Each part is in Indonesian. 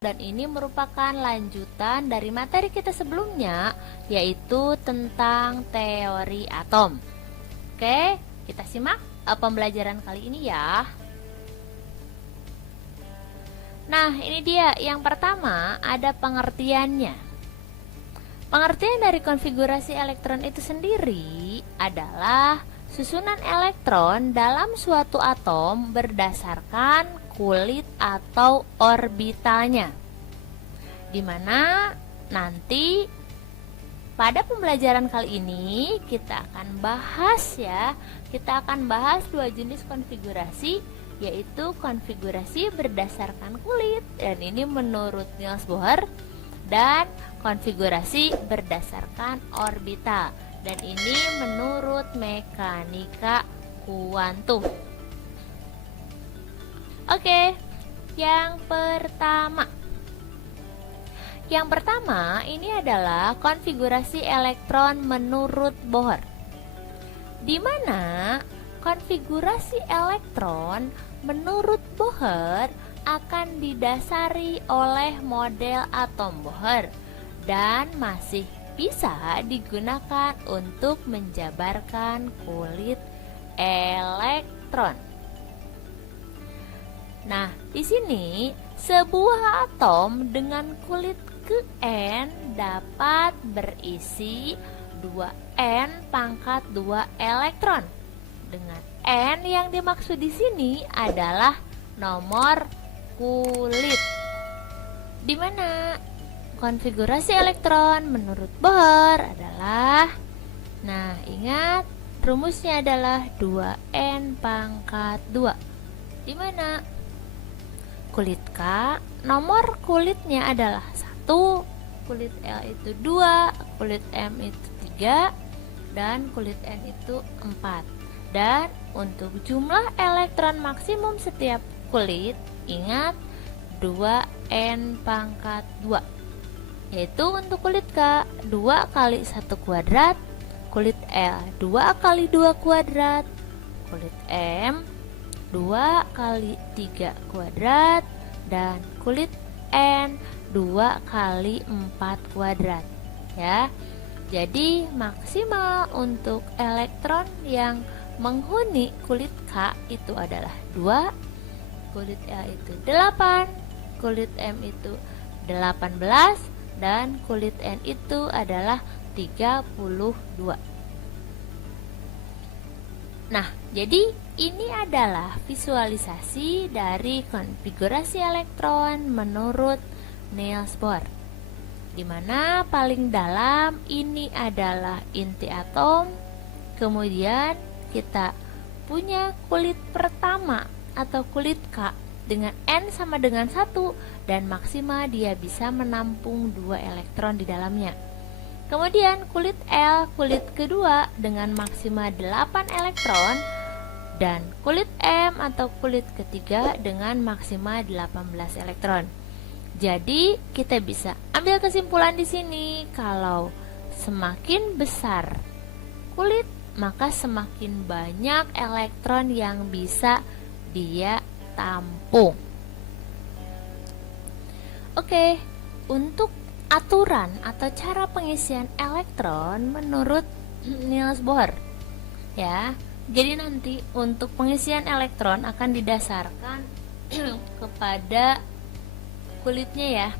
Dan ini merupakan lanjutan dari materi kita sebelumnya, yaitu tentang teori atom. Oke, kita simak pembelajaran kali ini ya. Nah, ini dia. Yang pertama, ada pengertiannya. Pengertian dari konfigurasi elektron itu sendiri adalah susunan elektron dalam suatu atom berdasarkan kulit atau orbitalnya, dimana nanti pada pembelajaran kali ini kita akan bahas dua jenis konfigurasi, yaitu konfigurasi berdasarkan kulit, dan ini menurut Niels Bohr, dan konfigurasi berdasarkan orbital, dan ini menurut mekanika kuantum. Oke, yang pertama ini adalah konfigurasi elektron menurut Bohr, di mana konfigurasi elektron menurut Bohr akan didasari oleh model atom Bohr dan masih bisa digunakan untuk menjabarkan kulit elektron. Nah, di sini sebuah atom dengan kulit N dapat berisi 2N pangkat 2 elektron. Dengan N yang dimaksud di sini adalah nomor kulit. Di mana konfigurasi elektron menurut Bohr adalah, nah ingat rumusnya adalah 2N pangkat 2. Di mana kulit K, nomor kulitnya adalah 1, kulit L itu 2, kulit M itu 3, dan kulit N itu 4. Dan untuk jumlah elektron maksimum setiap kulit, ingat 2N pangkat 2. Yaitu untuk kulit K 2 kali 1 kuadrat, kulit L 2 kali 2 kuadrat, kulit M 2 kali 3 kuadrat, dan kulit N 2 kali 4 kuadrat ya. Jadi maksimal untuk elektron yang menghuni kulit K itu adalah 2, kulit L itu 8, kulit M itu 18, dan kulit N itu adalah 32. Nah, jadi ini adalah visualisasi dari konfigurasi elektron menurut Niels Bohr, di mana paling dalam ini adalah inti atom. Kemudian kita punya kulit pertama atau kulit K dengan N sama dengan 1, dan maksimal dia bisa menampung 2 elektron di dalamnya. Kemudian kulit L, kulit kedua dengan maksimal 8 elektron, dan kulit M atau kulit ketiga dengan maksimal 18 elektron. Jadi kita bisa ambil kesimpulan di sini kalau semakin besar kulit, maka semakin banyak elektron yang bisa dia tampung. Oke, untuk aturan atau cara pengisian elektron menurut Niels Bohr ya. Jadi nanti untuk pengisian elektron akan didasarkan kepada kulitnya ya.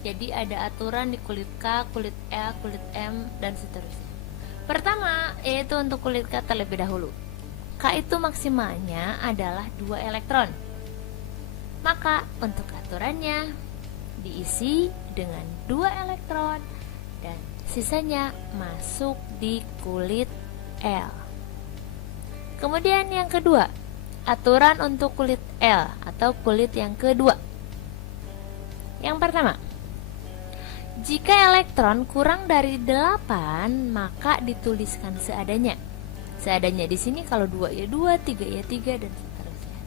Jadi ada aturan di kulit K, kulit L, kulit M, dan seterusnya. Pertama, yaitu untuk kulit K terlebih dahulu. K itu maksimalnya adalah 2 elektron. Maka untuk aturannya diisi dengan 2 elektron dan sisanya masuk di kulit L. Kemudian yang kedua, aturan untuk kulit L atau kulit yang kedua. Yang pertama, jika elektron kurang dari 8, maka dituliskan seadanya. Seadanya di sini kalau 2 ya 2, 3 ya 3, dan seterusnya.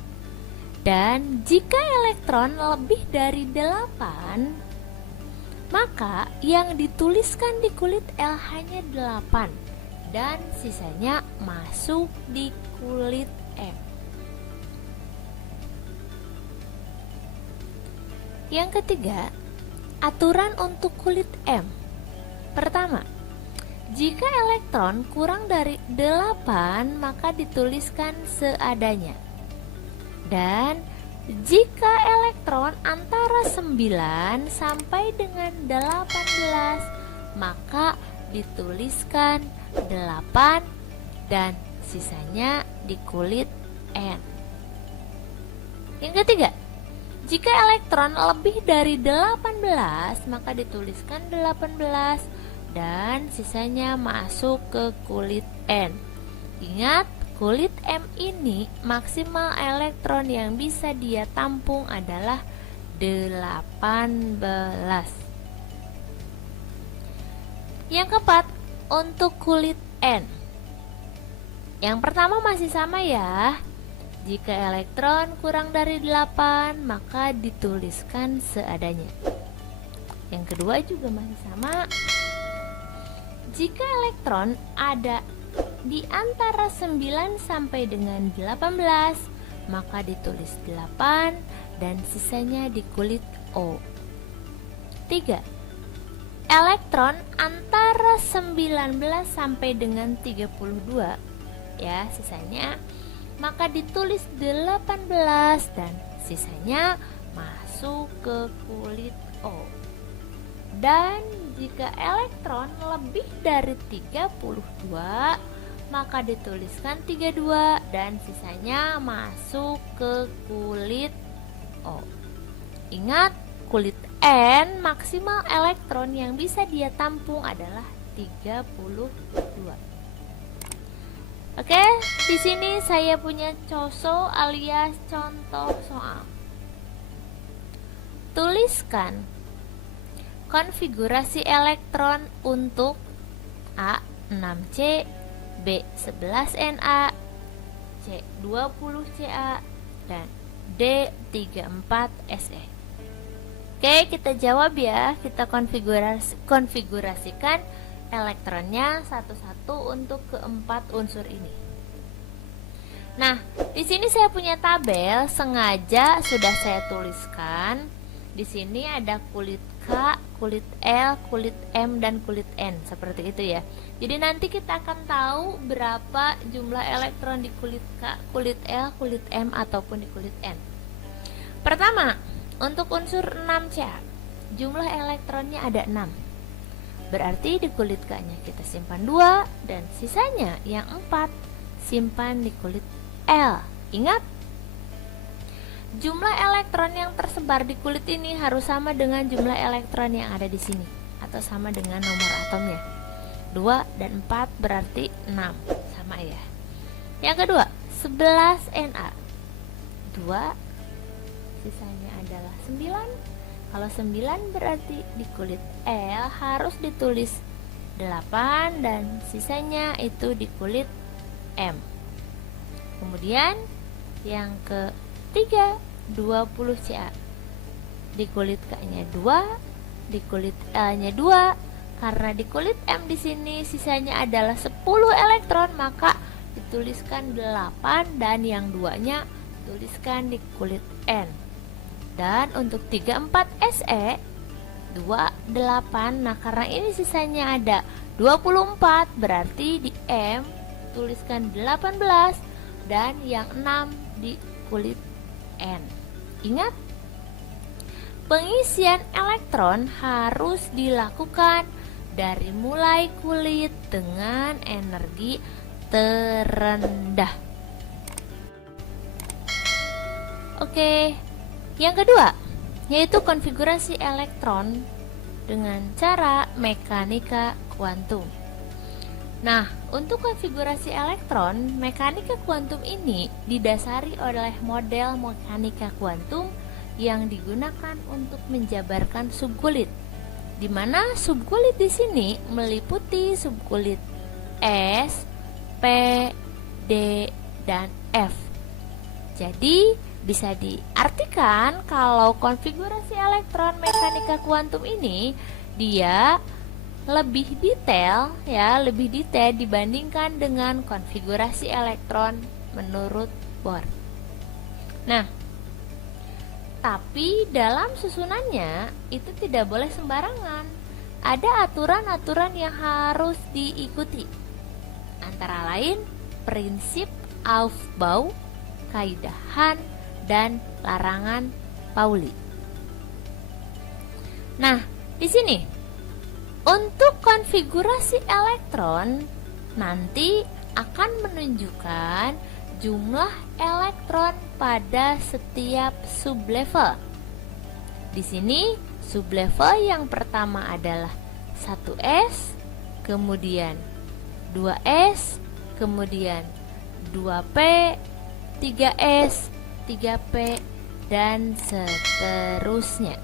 Dan jika elektron lebih dari 8, maka yang dituliskan di kulit L hanya 8 dan sisanya masuk di kulit M. Yang ketiga, aturan untuk kulit M. Pertama, jika elektron kurang dari 8, maka dituliskan seadanya. Dan jika elektron antara 9 sampai dengan 18, maka dituliskan 8 dan sisanya di kulit N. Yang ketiga, jika elektron lebih dari 18, maka dituliskan 18 dan sisanya masuk ke kulit N. Ingat, kulit M ini maksimal elektron yang bisa dia tampung adalah 18. Yang keempat, untuk kulit N. Yang pertama masih sama ya. Jika elektron kurang dari 8, maka dituliskan seadanya. Yang kedua juga masih sama. Jika elektron ada di antara 9 sampai dengan 18, maka ditulis 8 dan sisanya di kulit O. 3. Elektron antara 19 sampai dengan 32, ya, sisanya, maka ditulis 18 dan sisanya masuk ke kulit O. Dan jika elektron lebih dari 32, maka dituliskan 32 dan sisanya masuk ke kulit O. Ingat, kulit N maksimal elektron yang bisa dia tampung adalah 32. Oke, di sini saya punya coso alias contoh soal. Tuliskan konfigurasi elektron untuk A 6C, B 11Na, C 20Ca, dan D 34Se. Oke, kita jawab ya. Kita konfigurasikan elektronnya satu-satu untuk keempat unsur ini. Nah, di sini saya punya tabel, sengaja sudah saya tuliskan. Di sini ada kulit K, kulit L, kulit M, dan kulit N, seperti itu ya. Jadi nanti kita akan tahu berapa jumlah elektron di kulit K, kulit L, kulit M, ataupun di kulit N. Pertama, untuk unsur 6Ca, jumlah elektronnya ada 6. Berarti di kulit K-nya kita simpan 2 dan sisanya yang 4 simpan di kulit L. Ingat, jumlah elektron yang tersebar di kulit ini harus sama dengan jumlah elektron yang ada di sini atau sama dengan nomor atomnya. 2 dan 4 berarti 6, sama ya. Yang kedua, 11Na. 2, sisanya adalah 9. Kalau 9 berarti di kulit L harus ditulis 8 dan sisanya itu di kulit M. Kemudian yang ketiga, 20Ca. Di kulit K-nya 2, di kulit L-nya 2. Karena di kulit M di sini sisanya adalah 10 elektron, maka dituliskan 8 dan yang 2-nya tuliskan di kulit N. Dan untuk 34Se 28. Nah, karena ini sisanya ada 24, berarti di M tuliskan 18 dan yang 6 di kulit N. Ingat, pengisian elektron harus dilakukan dari mulai kulit dengan energi terendah. Oke, yang kedua yaitu konfigurasi elektron dengan cara mekanika kuantum. Nah, untuk konfigurasi elektron, mekanika kuantum ini didasari oleh model mekanika kuantum yang digunakan untuk menjabarkan subkulit, di mana subkulit di sini meliputi subkulit S, P, D, dan F. Jadi bisa diartikan kalau konfigurasi elektron mekanika kuantum ini dia lebih detail dibandingkan dengan konfigurasi elektron menurut Bohr. Nah, Tapi dalam susunannya itu tidak boleh sembarangan. Ada aturan-aturan yang harus diikuti. Antara lain prinsip Aufbau, kaidah Hahn, dan larangan Pauli. Nah, di sini untuk konfigurasi elektron nanti akan menunjukkan jumlah elektron pada setiap sublevel. Di sini sublevel yang pertama adalah 1s, kemudian 2s, kemudian 2p, 3s, 3p, dan seterusnya.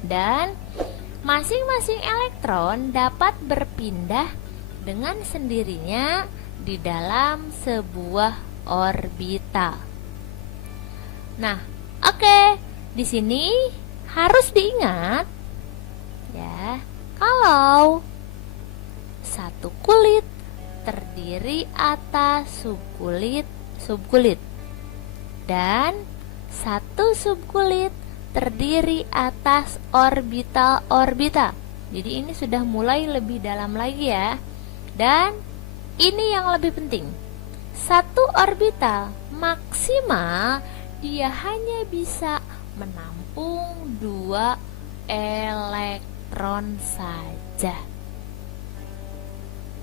Dan masing-masing elektron dapat berpindah dengan sendirinya di dalam sebuah orbital. Nah, oke, di sini harus diingat ya, kalau satu kulit terdiri atas subkulit dan satu subkulit terdiri atas orbital-orbital. Jadi ini sudah mulai lebih dalam lagi ya. Dan ini yang lebih penting. Satu orbital maksimal dia hanya bisa menampung 2 elektron saja.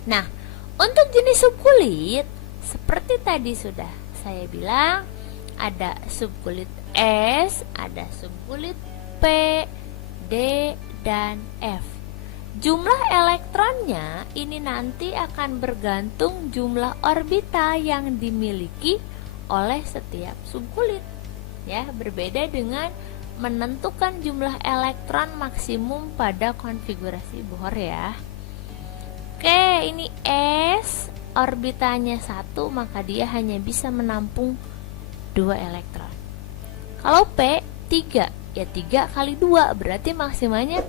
Nah, untuk jenis subkulit seperti tadi sudah saya bilang, ada subkulit S, ada subkulit P, D, dan F. Jumlah elektronnya ini nanti akan bergantung jumlah orbital yang dimiliki oleh setiap subkulit. Ya, berbeda dengan menentukan jumlah elektron maksimum pada konfigurasi Bohr ya. Oke, ini S, orbitalnya 1, maka dia hanya bisa menampung 2 elektron. Kalau P 3, ya 3 kali 2 berarti maksimalnya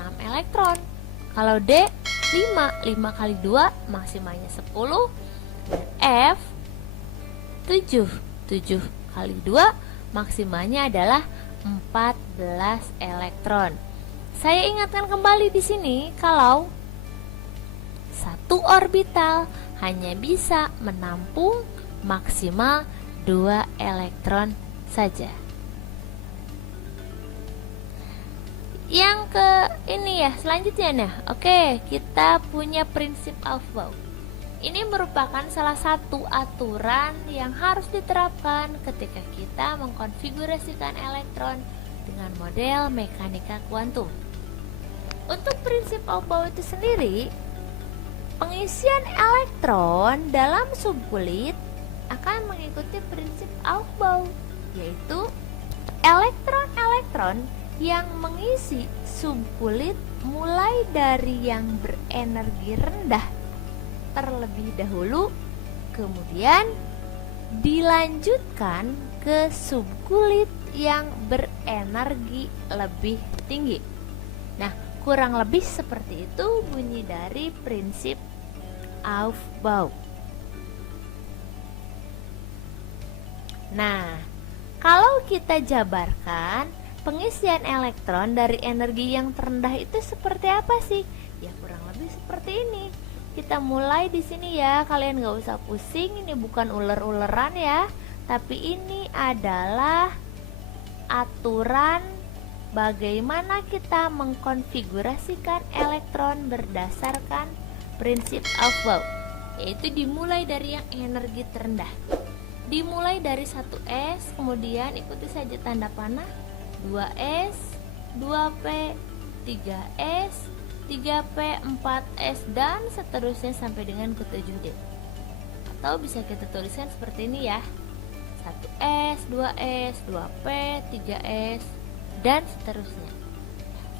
6 elektron. Kalau D 5 kali 2 maksimalnya 10. Dan F 7 kali 2 maksimalnya adalah 14 elektron. Saya ingatkan kembali di sini kalau satu orbital hanya bisa menampung maksimal 2 elektron saja. Yang ke ini ya, selanjutnya nah. Oke, kita punya prinsip Aufbau. Ini merupakan salah satu aturan yang harus diterapkan ketika kita mengkonfigurasikan elektron dengan model mekanika kuantum. Untuk prinsip Aufbau itu sendiri, pengisian elektron dalam subkulit akan mengikuti prinsip Aufbau, yaitu elektron-elektron yang mengisi subkulit mulai dari yang berenergi rendah terlebih dahulu, kemudian dilanjutkan ke subkulit yang berenergi lebih tinggi. Nah, kurang lebih seperti itu bunyi dari prinsip Aufbau. Nah, kalau kita jabarkan pengisian elektron dari energi yang terendah itu seperti apa sih? Ya kurang lebih seperti ini. Kita mulai di sini ya, kalian gak usah pusing, ini bukan uler-uleran ya, tapi ini adalah aturan bagaimana kita mengkonfigurasikan elektron berdasarkan prinsip Aufbau, yaitu dimulai dari yang energi terendah. Dimulai dari 1s, kemudian ikuti saja tanda panah, 2s, 2p, 3s, 3p, 4s, dan seterusnya sampai dengan ke 7d. Atau bisa kita tuliskan seperti ini ya, 1s, 2s, 2p, 3s, dan seterusnya.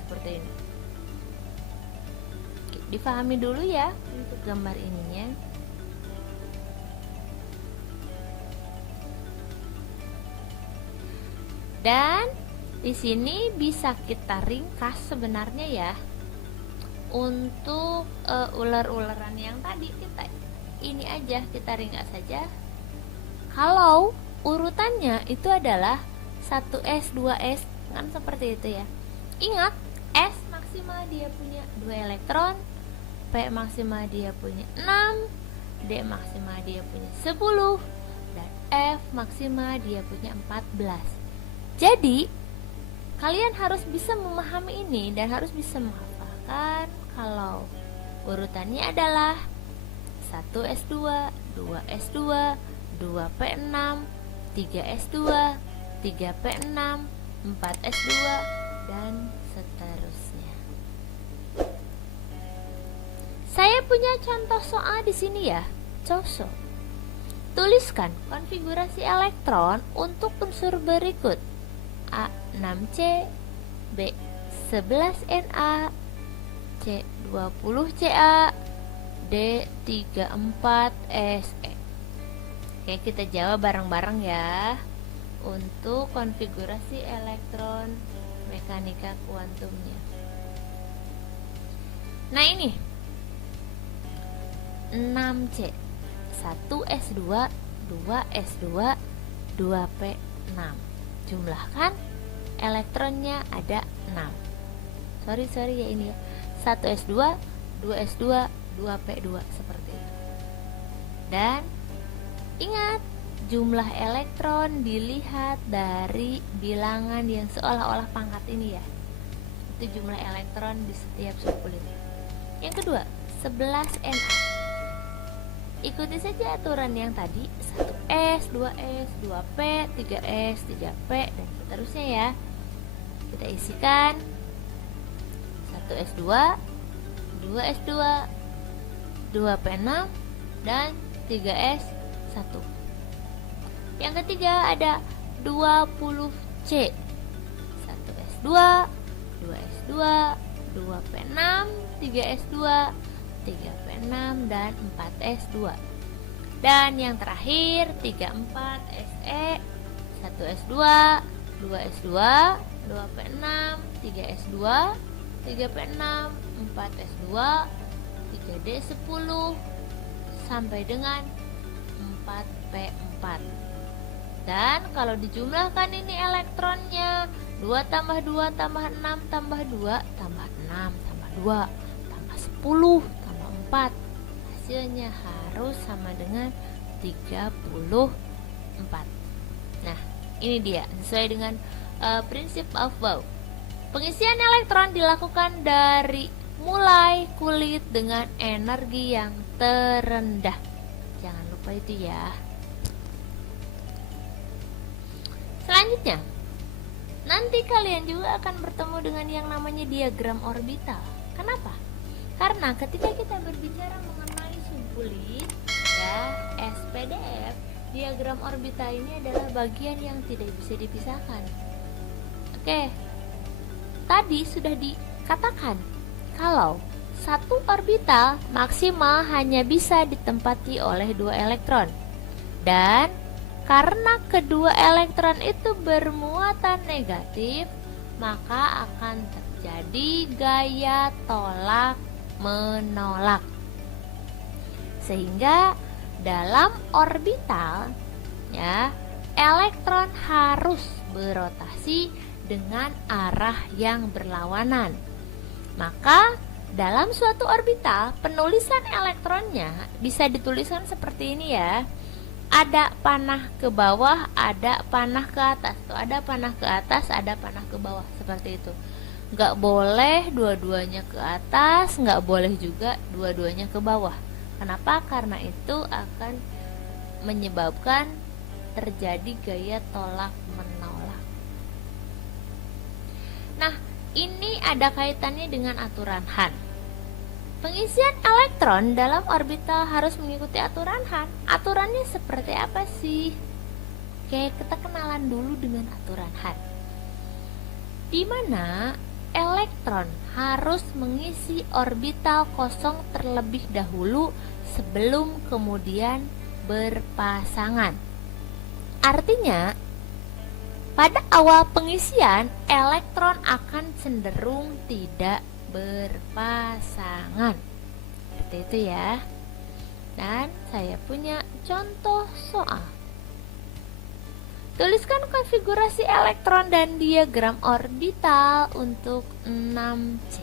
Seperti ini. Oke, difahami dulu ya untuk gambar ininya. Dan di sini bisa kita ringkas sebenarnya ya. Untuk ular-ularan yang tadi kita ini aja kita ringkas saja. Kalau urutannya itu adalah 1s 2s, kan seperti itu ya. Ingat, S maksimal dia punya 2 elektron, P maksimal dia punya 6, D maksimal dia punya 10, dan F maksimal dia punya 14. Jadi kalian harus bisa memahami ini dan harus bisa menghafalkan kalau urutannya adalah 1s2, 2s2, 2p6, 3s2, 3p6, 4s2, dan seterusnya. Saya punya contoh soal di sini ya. Coba tuliskan konfigurasi elektron untuk unsur berikut: A 6C, B 11Na, C 20Ca, D 34Se. Oke, kita jawab bareng-bareng ya untuk konfigurasi elektron mekanika kuantumnya. Nah ini 6C, 1s2, 2s2, 2p6. Jumlahkan elektronnya ada 6. Sorry ya ini ya. 1s2, 2s2, 2p2 seperti itu. Dan ingat, jumlah elektron dilihat dari bilangan yang seolah-olah pangkat ini ya. Itu jumlah elektron di setiap subkulit. Yang kedua, 11Na. Ikuti saja aturan yang tadi, 1s, 2s, 2p, 3s, 3p, dan seterusnya ya. Kita isikan 1s2, 2s2, 2p6, dan 3s1. Yang ketiga ada 20C, 1s2, 2s2, 2p6, 3s2, 3p6, dan 4s2. Dan yang terakhir 34Se, 1s2, 2s2, 2p6, 3s2, 3p6, 4s2, 3d10, sampai dengan 4p4. Dan kalau dijumlahkan ini elektronnya 2 tambah 2 tambah 6 tambah 2 tambah 6 tambah 2 tambah 10 tambah 4, hasilnya harus sama dengan 34. Nah ini dia sesuai dengan prinsip Aufbau. Pengisian elektron dilakukan dari mulai kulit dengan energi yang terendah. Jangan lupa itu ya. Selanjutnya, nanti kalian juga akan bertemu dengan yang namanya diagram orbital. Kenapa? Karena ketika kita berbicara mengenai subkulit ya, SPDF, diagram orbital ini adalah bagian yang tidak bisa dipisahkan. Oke, tadi sudah dikatakan kalau satu orbital maksimal hanya bisa ditempati oleh 2 elektron. Dan karena kedua elektron itu bermuatan negatif, maka akan terjadi gaya tolak menolak. Sehingga dalam orbital ya, elektron harus berotasi dengan arah yang berlawanan. Maka dalam suatu orbital, penulisan elektronnya bisa dituliskan seperti ini ya. Ada panah ke bawah, ada panah ke atas. Tuh, ada panah ke atas, ada panah ke bawah, seperti itu. Nggak boleh dua-duanya ke atas, nggak boleh juga dua-duanya ke bawah. Kenapa? Karena itu akan menyebabkan terjadi gaya tolak menolak. Nah, ini ada kaitannya dengan aturan Hahn. Pengisian elektron dalam orbital harus mengikuti aturan Hahn. Aturannya seperti apa sih? Oke, kita kenalan dulu dengan aturan Hahn. Di mana elektron harus mengisi orbital kosong terlebih dahulu sebelum kemudian berpasangan. Artinya, pada awal pengisian, elektron akan cenderung tidak berpasangan. Seperti itu ya. Dan saya punya contoh soal. Tuliskan konfigurasi elektron dan diagram orbital untuk 6C.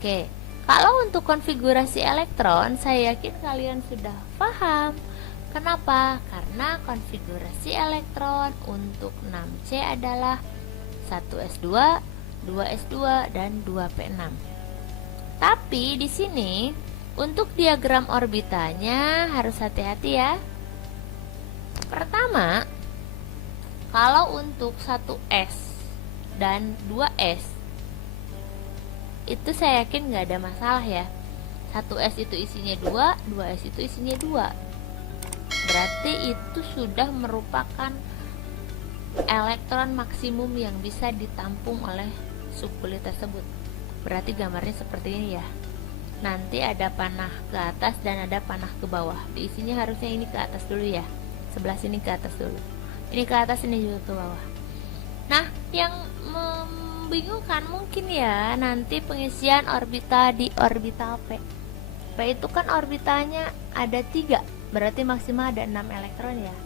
Oke, kalau untuk konfigurasi elektron, saya yakin kalian sudah paham. Kenapa? Karena konfigurasi elektron untuk 6C adalah 1s2, 2s2, dan 2p6. Tapi di sini untuk diagram orbitanya harus hati-hati ya. Pertama, kalau untuk 1s dan 2s itu saya yakin nggak ada masalah ya. 1s itu isinya 2, 2s itu isinya 2. Berarti itu sudah merupakan elektron maksimum yang bisa ditampung oleh subkulit tersebut. Berarti gambarnya seperti ini ya. Nanti ada panah ke atas dan ada panah ke bawah. Diisinya harusnya ini ke atas dulu ya. Sebelah sini ke atas dulu. Ini ke atas, ini juga ke bawah. Nah, yang membingungkan mungkin ya nanti pengisian orbita di orbital P. P itu kan orbitanya ada 3, berarti maksimal ada 6 elektron ya.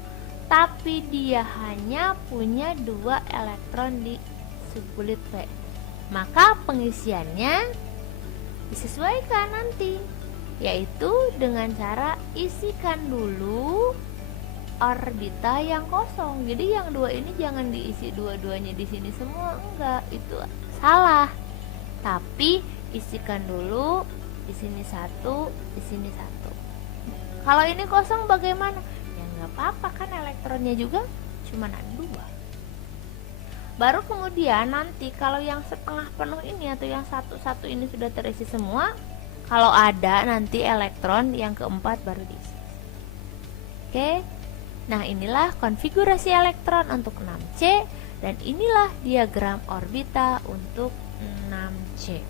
Tapi dia hanya punya 2 elektron di subkulit P. Maka pengisiannya disesuaikan nanti, yaitu dengan cara isikan dulu orbita yang kosong. Jadi yang 2 ini jangan diisi dua-duanya di sini semua, enggak, itu salah. Tapi isikan dulu di sini 1, di sini 1. Kalau ini kosong bagaimana? Ya nggak apa-apa kan, elektronnya juga cuma ada 2. Baru kemudian nanti kalau yang setengah penuh ini atau yang satu ini sudah terisi semua, kalau ada nanti elektron yang keempat baru diisi. Oke. Nah, inilah konfigurasi elektron untuk 6C dan inilah diagram orbita untuk 6C.